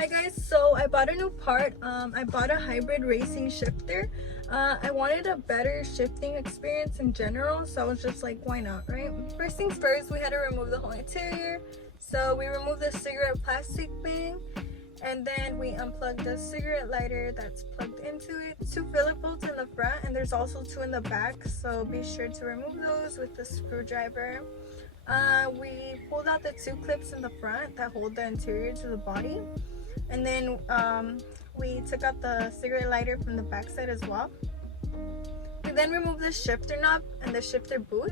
Hi guys, so I bought a new part. I bought a hybrid racing shifter. I wanted a better shifting experience in general, so I was just like, why not, right? First things first, we had to remove the whole interior. So we removed the cigarette plastic thing, and then we unplugged the cigarette lighter that's plugged into it. 2 Phillips bolts in the front, and there's also 2 in the back, so be sure to remove those with the screwdriver. We pulled out the 2 clips in the front that hold the interior to the body. And then we took out the cigarette lighter from the back side as well. We then removed the shifter knob and the shifter boot.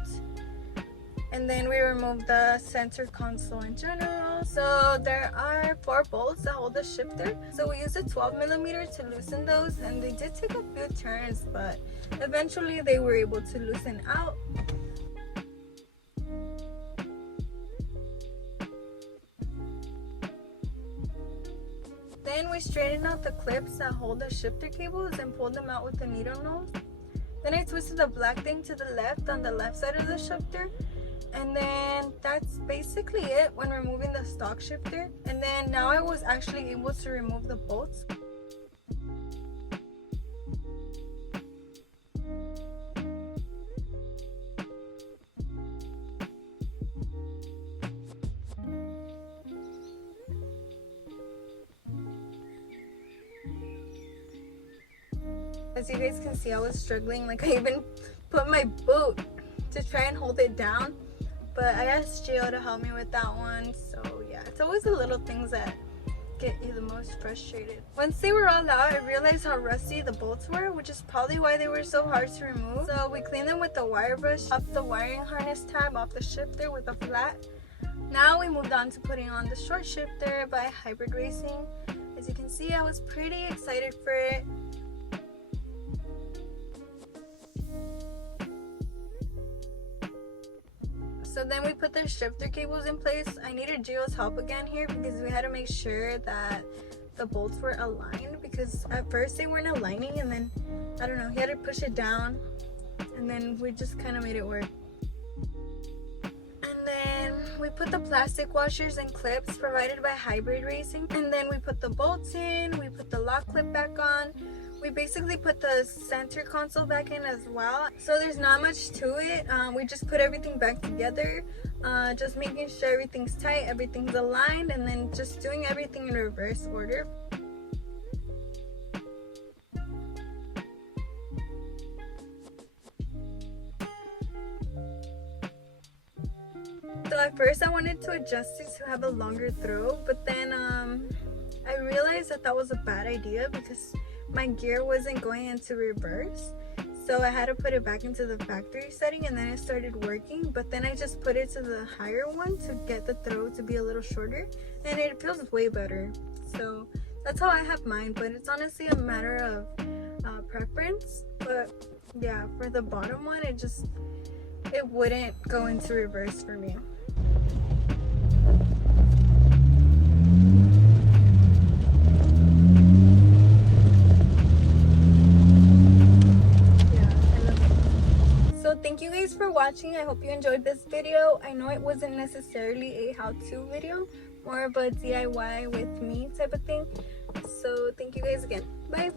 And then we removed the center console in general. So there are 4 bolts that hold the shifter. So we used a 12mm to loosen those, and they did take a few turns, but eventually they were able to loosen out. Then we straightened out the clips that hold the shifter cables and pulled them out with the needle nose. Then I twisted the black thing to the left on the left side of the shifter. And then that's basically it when removing the stock shifter. And then now I was actually able to remove the bolts. As you guys can see, I was struggling. Like, I even put my boot to try and hold it down, but I asked Gio to help me with that one. So yeah, it's always the little things that get you the most frustrated. Once they were all out, I realized how rusty the bolts were, which is probably why they were so hard to remove. So we cleaned them with the wire brush, popped the wiring harness tab off the shifter with a flat. Now we moved on to putting on the short shifter by Hybrid Racing. As you can see, I was pretty excited for it. So then we put the shifter cables in place. I needed Gio's help again here because we had to make sure that the bolts were aligned, because at first they weren't aligning, and then I don't know, he had to push it down, and then we just kind of made it work. And then we put the plastic washers and clips provided by Hybrid Racing, and then we put the bolts in, we put the lock clip back on. We basically put the center console back in as well. So there's not much to it. We just put everything back together, just making sure everything's tight, everything's aligned, and then just doing everything in reverse order. So at first I wanted to adjust it to have a longer throw, but then I realized that that was a bad idea because my gear wasn't going into reverse, so I had to put it back into the factory setting, and then it started working. But then I just put it to the higher one to get the throw to be a little shorter, and it feels way better. So that's how I have mine, but it's honestly a matter of preference. But yeah, for the bottom one, it wouldn't go into reverse for me. Thank you guys for watching. I hope you enjoyed this video. I know it wasn't necessarily a how-to video, more of a DIY with me type of thing. So thank you guys again. Bye.